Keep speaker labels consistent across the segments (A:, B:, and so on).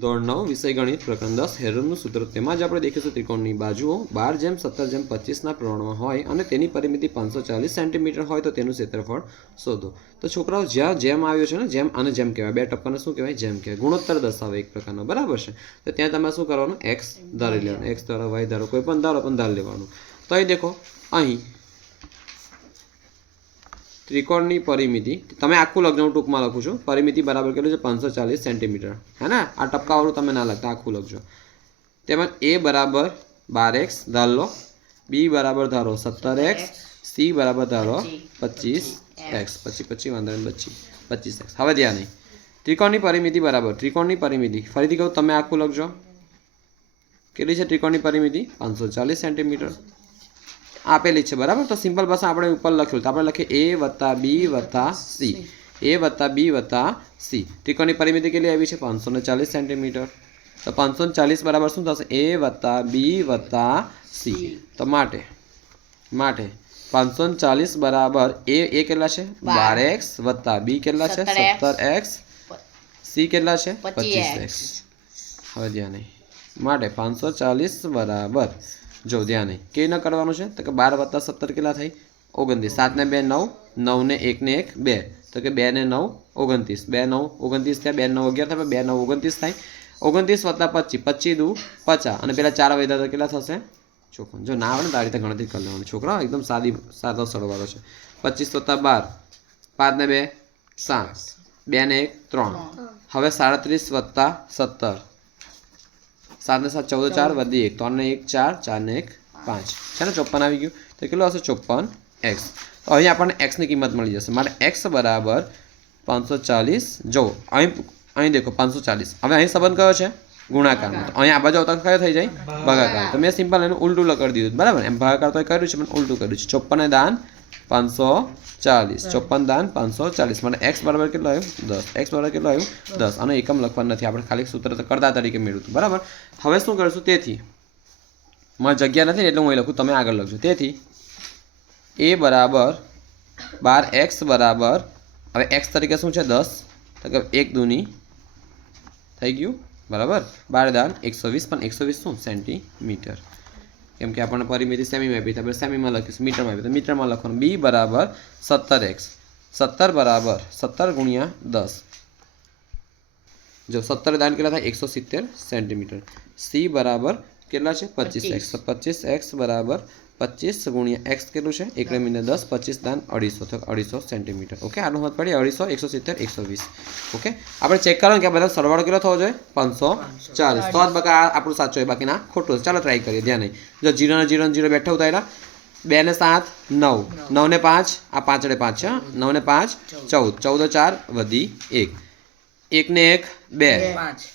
A: ધોરણ નવ વિષય ગણિત પ્રકરણ દસ. હેરોનનું સૂત્ર. તેમાં જ આપણે દેખીશું ત્રિકોણની બાજુઓ. બાર જેમ, સત્તર જેમ, પચીસના પ્રમાણમાં હોય અને તેની પરિમિતિ પાંચસો ચાલીસ સેન્ટીમીટર હોય તો તેનું ક્ષેત્રફળ શોધો. તો છોકરાઓ, જ્યાં જેમ આવ્યો છે ને, જેમ અને જેમ કહેવાય. બે ટપકાને શું કહેવાય? જેમ કહેવાય. ગુણોત્તર દર્શાવે એક પ્રકારનો. બરાબર છે? તો ત્યાં તમે શું કરવાનું? એક્સ ધારી લેવાનું. એક્સ ધારો વાય ધારો. કોઈ પણ ધારો પણ ધારી લેવાનું. તો અહીં દેખો. અહીં ત્રિકોણની પરિમિતિ તમે આખું લખજો હું ટૂંકમાં લખું છું પરિમિતિ બરાબર કેટલું છે? પાંચસો ચાલીસ સેન્ટીમીટર. હે ને? આ ટપકાવાળું તમે ના લખતા આખું લખજો. તેમજ એ બરાબર બાર એક્સ ધાર લો બી બરાબર ધારો સત્તર એક્સ સી બરાબર ધારો પચીસ. એક્સ. પછી પછી વાંધો નહીં પચીસ પચીસ એક્સ. હવે ધ્યાન નહીં ત્રિકોણની પરિમિતિ બરાબર. ત્રિકોણની પરિમિતિ. ફરીથી કહું તમે આખું લખજો. કેટલી છે ત્રિકોણની પરિમિતિ? પાંચસો ચાલીસ સેન્ટીમીટર. આપેલી છે બરાબર? તો સિમ્પલ ભાષા આપણે ઉપર લખ્યું તો આપણે લખીએ એ વત્તા બી વત્તા સી એ વત્તા બી વત્તા સી ત્રિકોણની પરિમિતિ કેટલી આવી છે? પાંચસો ને ચાલીસ સેન્ટીમીટર. તો પાંચસો ને ચાલીસ બરાબર શું થશે? એ વત્તા બી વત્તા સી તો માટે માટે પાંચસો ને ચાલીસ બરાબર એ એ કેટલા છે? બાર. એક્સ વત્તા બી કેટલા છે? સત્તર એક્સ. સી કેટલા છે? પચીસ એક્સ. હવે ધ્યાન. નહીં માટે પાંચસો ચાલીસ બરાબર જો ધ્યાન નહીં કે ન કરવાનું છે? તો કે બાર વત્તા સત્તર કેટલા થઈ? ઓગણત્રીસ. સાતને બે નવ નવને એકને એક બે. તો કે બે ને નવ ઓગણત્રીસ. બે નવ ઓગણત્રીસ થયા બે નવ અગિયાર થાય બે નવ ઓગણત્રીસ થાય. ઓગણત્રીસ વત્તા પચીસ. પચીસ દુ પચાસ. અને પેલા ચાર વધ્યા તો કેટલા થશે? ચોપન. જો ના આવે ને તો આ રીતે ગણતરી કરી લેવાની. છોકરા એકદમ સાદી સાદો સરવાળો છે. પચીસ વત્તા બાર. પાંચ ને બે સાત. બે ને એક ત્રણ. હવે સાડત્રીસ વત્તા સત્તર. સાત ને સાત ચૌદ ચાર વધી એક. ત્રણ ને એક ચાર ચાર ને એક પાંચ. છે ને? ચોપન આવી ગયું. તો કેટલું હશે ચોપન એક્સ. તો અહીં આપણને એક્સની કિંમત મળી જશે. માટે એક્સ બરાબર પાંચસો ચાલીસ. જો અહીં અહીં દેખો પાંચસો ચાલીસ. હવે અહીં સંબંધ કયો છે? ગુણાકારમાં. તો અહીંયા આ બાજુ આવતા કયો થઈ જાય? ભાગાકાર. તો મેં સિમ્પલ એનું ઉલટું કરી દીધું. બરાબર? એમ ભાગાકાર તો કર્યું છે પણ ઉલટું કર્યું છે. ચોપ્પન એ દાન પાંચસો ચાલીસ ચોપન દાન પાંચસો ચાલીસ માટે એક્સ બરાબર કેટલું આવ્યું? દસ એક્સ બરાબર કેટલું આવ્યું? દસ અને એકમ લખવાનું નથી. આપણે ખાલી સૂત્ર તો કરતા તરીકે મેળવ્યું હતું બરાબર? હવે શું કરશું? તેથી મારી જગ્યા નથી ને એટલે હું અહીં લખું. તમે આગળ લખજો. તેથી એ બરાબર બાર એક્સ બરાબર હવે એક્સ તરીકે શું છે? દસ. તો કે એક દૂની થઈ ગયું. બરાબર? બાર દાન એકસો વીસ. પણ એકસો વીસ શું? સેન્ટીમીટર. કેમ કે આપણને પરિમિતિ સેમીમાં આપી આપણે સેમીમાં લખીશું, મીટરમાં આપી તો મીટરમાં લખવાનું બી બરાબર સત્તર એક્સ. સત્તર બરાબર સત્તર ગુણ્યા દસ. જો સત્તર દાન કેટલા થાય? એકસો સિત્તેર સેન્ટીમીટર. સી બરાબર કેટલા છે? પચીસ એક્સ. પચીસ એક્સ બરાબર પચીસ ગુણ્યા એક્સ કેટલું છે? એકડે મહિને દસ પચીસ દાન અઢીસો તો અઢીસો સેન્ટીમીટર. ઓકે આનું મત પડી અઢીસો એકસો સિત્તેર એકસો વીસ. ઓકે આપણે ચેક કરવાનું કે આ બધા સરવાળો કેટલો થવો જોઈએ? પાંચસો ચાલીસ. તો જ બકા આપણું સાચું હોય બાકી ના ખોટું ચાલો ટ્રાય કરીએ ધ્યાન નહીં. જો જીરો ને જીરો ને જીરો બેઠા ઉતાર્યા બે ને સાત નવ. નવ. ને પાંચ આ પાંચડે પાંચ છે નવ ને પાંચ ચૌદ. ચૌદ. ચાર વધી એક. એક ને એક બે.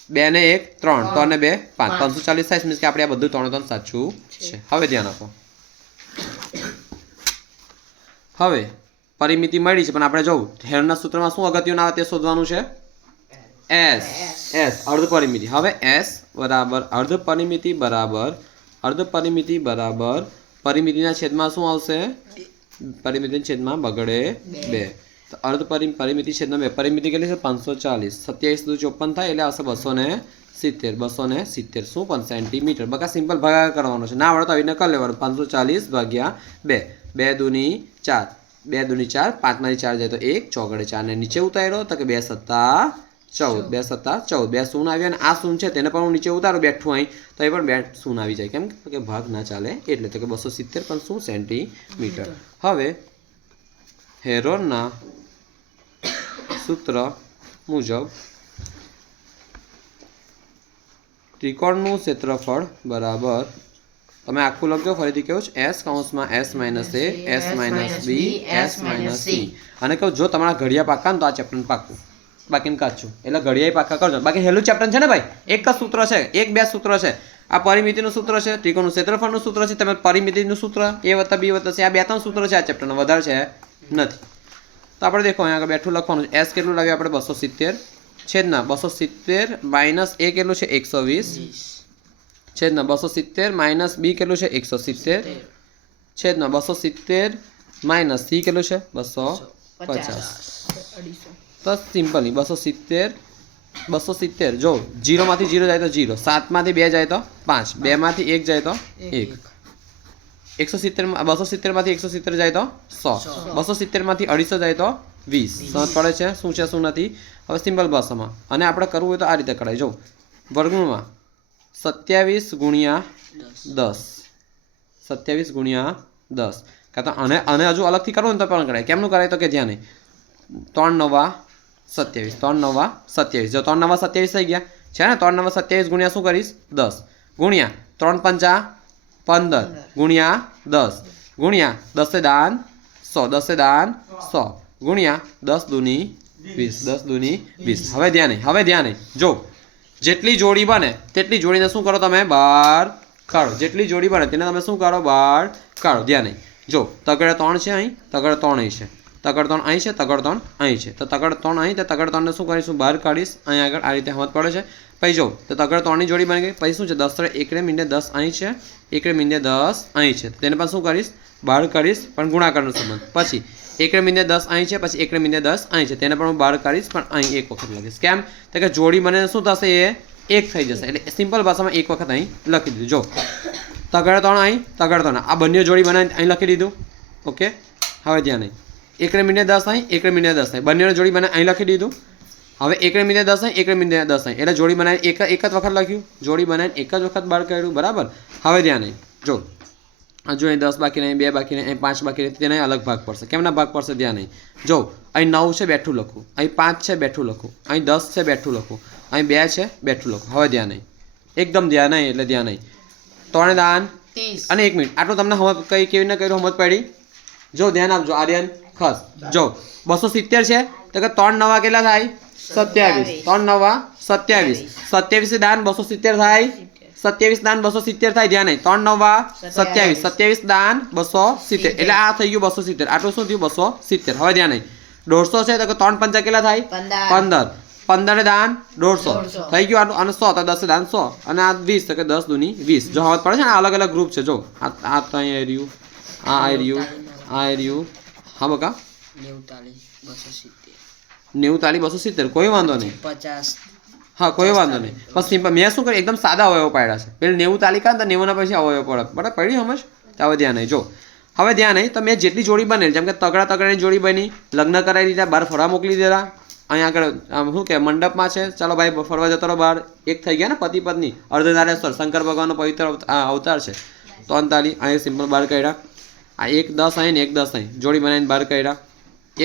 A: બે. ને એક ત્રણ. ત્રણ ને બે પાંચ. ત્રણસો ચાલીસ થાય મીન્સ કે આપણે આ બધું ત્રણ ત્રણ સાચું છે. હવે ધ્યાન આપો. હવે પરિમિતિ મળી છે પણ આપણે જોવું. હેરના સૂત્રમાં શું અગત્યનું આવે તે શોધવાનું છે? એસ એસ અર્ધ પરિમિતિ. હવે એસ બરાબર અર્ધ પરિમિતિ બરાબર અર્ધ પરિમિતિ બરાબર પરિમિતિના છેદમાં શું આવશે? પરિમિતિના છેદમાં બગડે બે. તો અર્ધ પરિ પરિમિતિ છેદમાં બે. પરિમિતિ કેટલી છે? પાંચસો ચાલીસ. સત્યાવીસ દુ ચોપન થાય એટલે આવશે બસો ને સિત્તેર. બસો ને સિત્તેર. શું પણ સેન્ટીમીટર? બકા સિમ્પલ ભાગાકાર કરવાનો છે. ના આવડે તો આવીને કરી લેવાનું. પાંચસો ચાલીસ ભાગ્યા બે. બે દુની ચાર. બે દુની ચાર પાંચમાંથી ચાર જાય તો એક ચોગડે ચાર. ને નીચે ઉતાર્યો તો કે બે સત્તા ચૌદ. બે સત્તા ચૌદ. બે શૂન આવ્યા અને આ શૂન છે તેને પણ હું નીચે ઉતારું બેઠું અહીં. તો એ પણ બે શૂન આવી જાય. કેમ કે ભાગ ના ચાલે એટલે તો કે બસો સિત્તેર પણ શું? સેન્ટીમીટર. હવે હેરોનના સૂત્ર મુજબ ત્રિકોણનું ક્ષેત્રફળ બરાબર તમે આખું લખજો ફરીથી કહું છું એસ કૌંસમાં S minus A S minus B S minus C અને કહું જો તમારા ઘડિયા પાકા ને તો આ ચેપ્ટર પાકું. બાકીનું કાચું એટલે ઘડિયા પાકા કરજો. બાકી હેલું ચેપ્ટર છે ને ભાઈ? એક જ સૂત્ર છે. એક બે સૂત્ર છે. આ પરિમિતિનું સૂત્ર છે ત્રિકોણનું ક્ષેત્રફળનું સૂત્ર છે તમે પરિમિતિનું સૂત્ર એ વત્તા બી વત્તા સી આ બે ત્રણ સૂત્ર છે આ ચેપ્ટરનો વધારે છે નથી. તો આપણે દેખો અહીંયા આગળ બેઠું લખવાનું છે. એસ કેટલું લાવ્યું આપણે બસો સિત્તેર. છેદના બસો સિત્તેર માઇનસ એ કેટલું છે? એકસો વીસ. છેદના બસો સિત્તેર માઇનસ બી કેટલું છે? એકસો સિત્તેર. છેદના બસો સિત્તેર માઇનસ સી કેટલું છે? બસો પચાસ. તો સિમ્પલી બસો સિત્તેર બસો સિત્તેર. જો જીરોમાંથી જીરો જાય તો જીરો. સાતમાંથી બે જાય તો પાંચ. બેમાંથી એક જાય તો એક. એકસો સિત્તેર બસો સિત્તેરમાંથી એકસો સિત્તેર જાય તો સો. બસો સિત્તેરમાંથી અઢીસો જાય તો વીસ. સમજ પડે છે? શું છે શું નથી? હવે સિમ્પલ ભાષામાં અને આપણે કરવું હોય તો આ રીતે કરાય. જો વર્ગમૂળમાં સત્યાવીસ ગુણ્યા દસ. સત્યાવીસ ગુણ્યા દસ. કાં તો અને અને હજુ અલગથી કરવું ને તો પણ કરાય. કેમનું કરાય તો કે ધ્યાન નહીં. ત્રણ નવા સત્યાવીસ. ત્રણ નવા સત્યાવીસ. જો ત્રણ નવા સત્યાવીસ થઈ ગયા છે ને? ત્રણ નવા સત્યાવીસ ગુણ્યા શું કરીશ? દસ. ગુણ્યા ત્રણ પંચા પંદર. ગુણ્યા દસ. ગુણ્યા દસે દાન સો. દસે દાન સો. ગુણ્યા દસ દૂની વીસ. દસ દૂની વીસ. હવે ધ્યાન નહીં હવે ધ્યાન. નહીં જો જેટલી જોડી બને, તેટલી જોડીને શું કરો તમે? બહાર કાઢો. જેટલી જોડી બને, તેને તમે શું કરો બહાર કાઢો. ધ્યાન નહીં જો, તગડે ત્રણ છે અહીં, તગડે ત્રણ અહીં છે. તગડ ત્રણ અહીં છે તગડ ત્રણ અહીં છે. તો તગડ ત્રણ અહીં, તો તગડ ત્રણને શું કરીશું? બહાર કાઢીશ. અહીં આગળ આ રીતે હમત પડે છે. પછી જો, તો તગડ ત્રણની જોડી બની ગઈ. પછી શું છે? દસ ત્રણ એકડે મીંડે દસ અહીં છે. એકડે મીંડે દસ અહીં છે. તેને પણ શું કરીશ? બહાર કરીશ પણ ગુણાકારનો સંબંધ. પછી એકડે મીંડે દસ અહીં છે, પછી એકડે મીંડે દસ અહીં છે. તેને પણ હું બહાર કરીશ પણ અહીં એક વખત લખીશ. કેમ? તો કે જોડી બને શું થશે? એ એક થઈ જશે. એટલે સિમ્પલ ભાષામાં એક વખત અહીં લખી દીધું. જો તગડ ત્રણ અહીં તગડ ત્રણ આ બંને જોડી બનાવીને અહીં લખી દીધું. ઓકે? હવે ધ્યાન નહીં એકડે મીંડે દસ અહીં એકડે મીંડે દસ અહીં બંનેનો જોડી બનાવી અહીં લખી દીધું. હવે એકડે મીંડે દસ અહીં એકડે મીંડે દસ અહીં એટલે જોડી બનાવીને એક એક જ વખત લખ્યું. જોડી બનાવીને એક જ વખત બાર કર્યું બરાબર? હવે ધ્યાન નહીં જો. જો અહીં દસ બાકી નહીં બે બાકી નહીં અહીં પાંચ બાકી નહીં તેને અલગ ભાગ પડશે. કેમના ભાગ પડશે? ધ્યાન નહીં જો અહીં નવ છે બેઠું લખું. અહીં પાંચ છે બેઠું લખું. અહીં દસ છે બેઠું લખું. અહીં બે છે બેઠું લખું. હવે ધ્યાન નહીં એકદમ ધ્યાન નહીં એટલે ધ્યાન નહીં ત્રણ દાન અને એક મિનિટ. આટલું તમને સમજ કઈ કેવી રીતે કર્યું? સમજ પડી. જો ધ્યાન આપજો આર્યન ખસ. જો બસો સિત્તેર છે તો કે ત્રણ નવા કેટલા થાય? સત્યાવીસ. ત્રણ નવા સત્યાવીસ. સત્યાવીસ દાન બસો સિત્તેર થાય? સત્યાવીસ દાન બસો સિત્તેર થાય ધ્યાન નહીં. ત્રણ નવા સત્યાવીસ. સત્યાવીસ દાન બસો સિત્તેર. એટલે આ થઈ ગયું બસો સિત્તેર. આટલું શું થયું? બસો સિત્તેર. હવે ધ્યાન નહીં. દોઢસો છે તો કે ત્રણ પંચા કેટલા થાય?
B: પંદર.
A: પંદર. દાન દોઢસો. થઈ ગયું આટલું અને સો તો દસ દાન સો. અને આ વીસ તો કે દસ દુની વીસ. જો હવે પડે છે ને અલગ અલગ ગ્રુપ છે. જો આ આ તો રહ્યું. આ આ રહ્યું. આ રહ્યું હા બકા?
B: નેવતાલીસ બસો સિત્તેર.
A: નેવું તાલી બસો સિત્તેર. કોઈ વાંધો નહીં.
B: પચાસ.
A: હા કોઈ વાંધો નહીં. બસ સિમ્પલ મેં શું કર્યું? એકદમ સાદા અવયવ પાડ્યા છે. પેલી નેવું તાલી કાં તો નેવુંના પછી અવયવ પડે. બરાબર? પડી સમજ? તો હવે ધ્યાન નહીં જો. હવે ધ્યાન નહીં તો મેં જેટલી જોડી બનેલી જેમ કે તગડા તગડાની જોડી બની લગ્ન કરાવી દીધા બહાર ફરવા મોકલી દીધા. અહીંયા આગળ આમ શું કે મંડપમાં છે. ચાલો ભાઈ ફરવા જતો રહો બહાર એક થઈ ગયા ને પતિ પત્ની. અર્ધનારેશ્વર શંકર ભગવાનનો પવિત્ર અવત- અવતાર છે. તો અંતાલી અહીંયા સિમ્પલ બહાર કાઢ્યા. આ એક દસ અહીં ને એક દસ અહીં જોડી બનાવીને બહાર કાઢ્યા.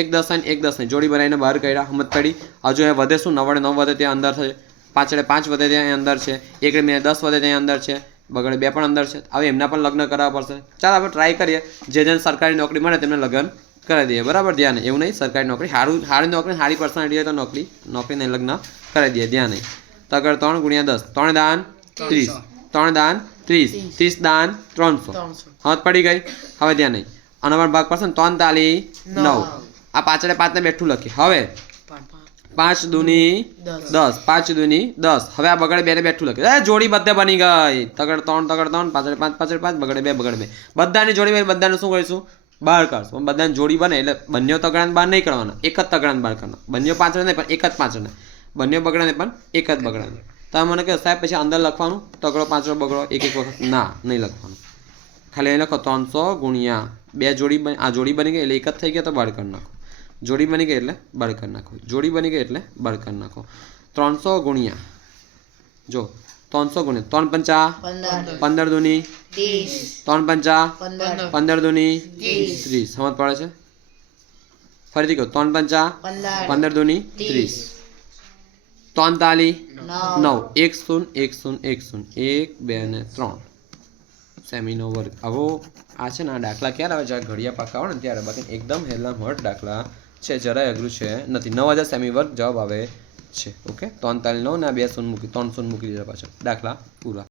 A: એક દસ અહીં એક દસ અહીં જોડી બનાવીને બહાર કાઢ્યા હમત પડી. હજુ એ વધે શું? નવડે નવ વધે ત્યાં અંદર છે. પાછળ પાંચ વધે ત્યાં અંદર છે. એક મેં દસ વધે ત્યાં અંદર છે. બગડે બે પણ અંદર છે. હવે એમના પણ લગ્ન કરાવવા પડશે. ચાલ આપણે ટ્રાય કરીએ. જે જેને સરકારી નોકરી મળે તેમને લગ્ન કરાવી દઈએ. બરાબર? ધ્યાન. એવું નહીં. સરકારી નોકરી સારું સારી નોકરી સારી પર્સનાલિટી હોય તો નોકરી નોકરીને લગ્ન કરાવી દઈએ. ધ્યાન. નહીં તો આગળ ત્રણ ગુણ્યા દસ. ત્રણ દાન ત્રીસ. ત્રણ દાન ત્રીસ. ત્રીસ. દાન ત્રણસો. હાથ પડી ગઈ. હવે ત્યાં નહીં. અનવર ભાગ પડશે ને ત્રણ તાલી નવ. આ પાછળ પાંચને બેઠું લખી હવે
B: પાંચ. પાંચ દસ.
A: દસ. પાંચ દુની દસ. હવે આ બગડે બેને બેઠું લખી અરે જોડી બધે બની ગઈ. તગડ ત્રણ તગડ ત્રણ પાછળ પાંચ પાછળ પાંચ બગડે બે બગડે બે. બધાની જોડી બની બધાને શું કરીશું? બહાર કાઢશું. પણ બધાની જોડી બને એટલે બંને તગડાને બહાર નહીં કરવાના. એક જ તગડાને બહાર કરવાના. બંને પાછળ નહીં પણ એક જ પાછળ નહીં બંને બગડાને પણ એક જ બગડાને તમે મને કહો સાહેબ પછી અંદર લખવાનું? તગડો પાંચડો બગડો એક એક વખત? ના નહીં લખવાનું. ખાલી અહીં લખો ત્રણસો ગુણ્યા બે જોડી બની આ જોડી બની ગઈ એટલે એક જ થઈ ગયા તો કરી નાખો. જોડી બની ગઈ એટલે કરી નાખો. જોડી બની ગઈ એટલે કરી નાખો. ત્રણસો ગુણ્યા. જો ત્રણસો ગુણ્યા. ત્રણ પંચા?
B: પંદર.
A: દુની? ત્રણ પંચા?
B: પંદર.
A: દુની?
B: ત્રીસ.
A: ત્રીસ. સમજ પડે છે? ફરીથી કહો ત્રણ પંચા?
B: પંદર.
A: દુની? ત્રીસ. ત્રણ તાલી
B: નવ.
A: એક શૂન્ય એક શૂન્ય એક શૂન્ય. એક, બે ને ત્રણ. સેમીનો વર્ગ. આવો, આ છે ને આ દાખલા ક્યારે આવે? જ્યારે ઘડિયા પાકા આવે ને ત્યારે બાકી એકદમ હેલા હટ દાખલા છે. જરાય અઘરું છે નથી. નવ હજાર સેમી વર્ગ જવાબ આવે છે. ઓકે? ત્રણ તાલી નવ ને બે શૂન્ય મૂકી, ત્રણ શૂન્ય મૂકી દીધા પાછળ દાખલા પૂરા.